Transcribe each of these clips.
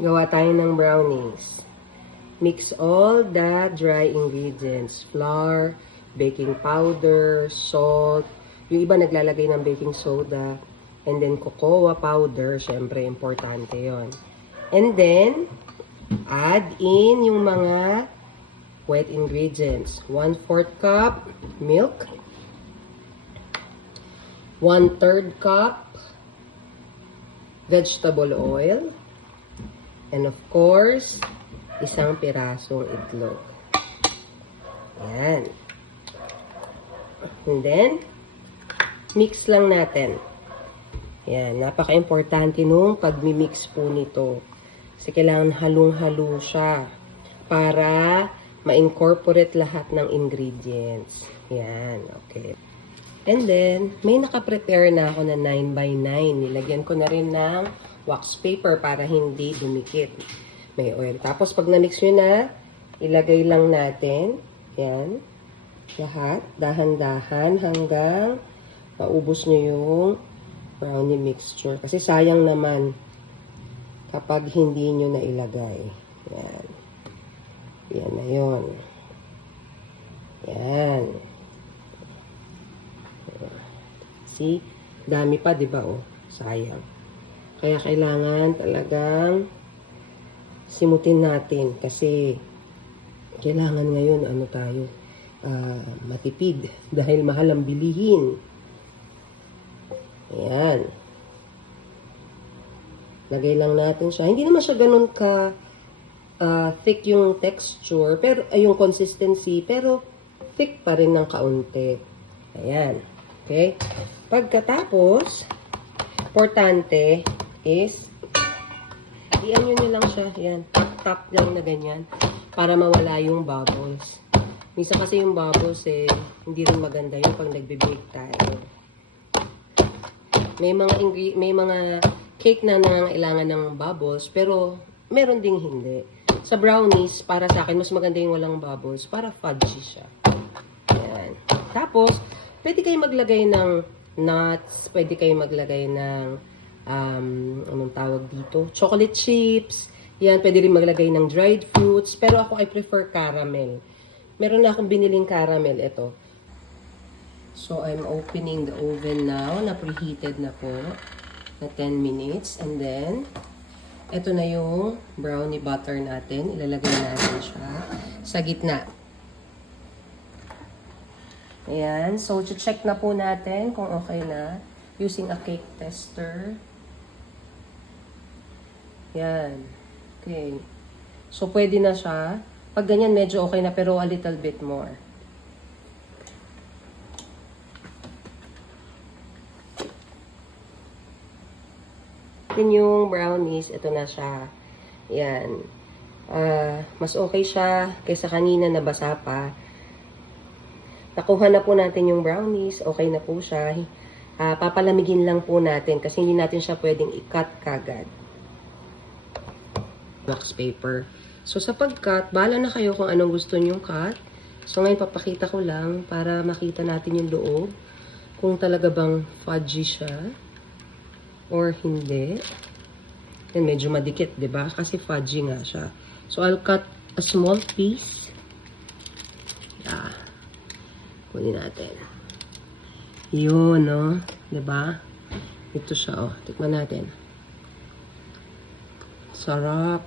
Gawa tayo ng brownies. Mix all the dry ingredients. Flour, baking powder, salt. Yung iba naglalagay ng baking soda. And then cocoa powder. Syempre, importante yon. And then, add in yung mga wet ingredients. 1/4 cup milk. 1/3 cup vegetable oil. And of course, isang pirasong itlog. Ayan. And then, mix lang natin. Ayan, napaka-importante nung pag-mix po nito. Kasi kailangan halong-halo siya para ma-incorporate lahat ng ingredients. Ayan, okay. And then, may naka-prepare na ako na 9x9. Nilagyan ko na rin ng wax paper para hindi dumikit. May oil. Tapos, pag na-mix nyo na, ilagay lang natin. Yan. Lahat. Dahan-dahan hanggang maubos nyo yung brownie mixture. Kasi sayang naman kapag hindi nyo na ilagay. Yan. Yan na yun. Yan. See? Dami pa, di ba? Oh, sayang. Kaya kailangan talagang simutin natin kasi kailangan ngayon matipid dahil mahal ang bilihin. Ayan. Lagay lang natin siya. Hindi naman siya ganun ka thick yung texture, pero yung consistency, pero thick pa rin ng kaunti. Ayan. Okay? Pagkatapos, importante is i-ano nyo lang siya. Ayan. Tap lang na ganyan para mawala yung bubbles. Minsan kasi yung bubbles hindi rin maganda yun pag nagbe-bake tayo. May mga cake na nangangailangan ng bubbles, pero meron ding hindi. Sa brownies, para sa akin, mas maganda yung walang bubbles para fudgy siya. Ayan. Tapos, pwede kayo maglagay ng nuts, pwede kayo maglagay ng, anong tawag dito? Chocolate chips. Yan, pwede rin maglagay ng dried fruits. Pero ako, I prefer caramel. Meron na akong biniling caramel. Ito. So, I'm opening the oven now, na preheated na po, na 10 minutes. And then, ito na yung brownie butter natin. Ilalagay natin siya sa gitna. Ayan. So, check na po natin kung okay na using a cake tester. Ayan. Okay. So, pwede na siya. Pag ganyan, medyo okay na, pero a little bit more. Yung brownies, ito na siya. Yan. Mas okay siya kaysa kanina na basa pa. Nakuha na po natin yung brownies. Okay na po siya. Papalamigin lang po natin kasi hindi natin siya pwedeng i-cut kagad. Wax paper. So, sa pag-cut, bahala na kayo kung anong gusto nyong cut. So, ngayon papakita ko lang para makita natin yung loob. Kung talaga bang fudgy siya or hindi. And medyo madikit, di ba? Kasi fudgy nga siya. So, I'll cut a small piece. Yeah. Kunin natin. Yun, no? Di ba? Ito siya, oh. Tikman natin. Sarap.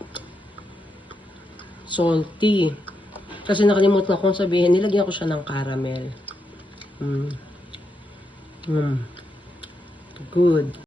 Salty. Kasi nakalimutan akong sabihin, nilagyan ko siya ng caramel. Good.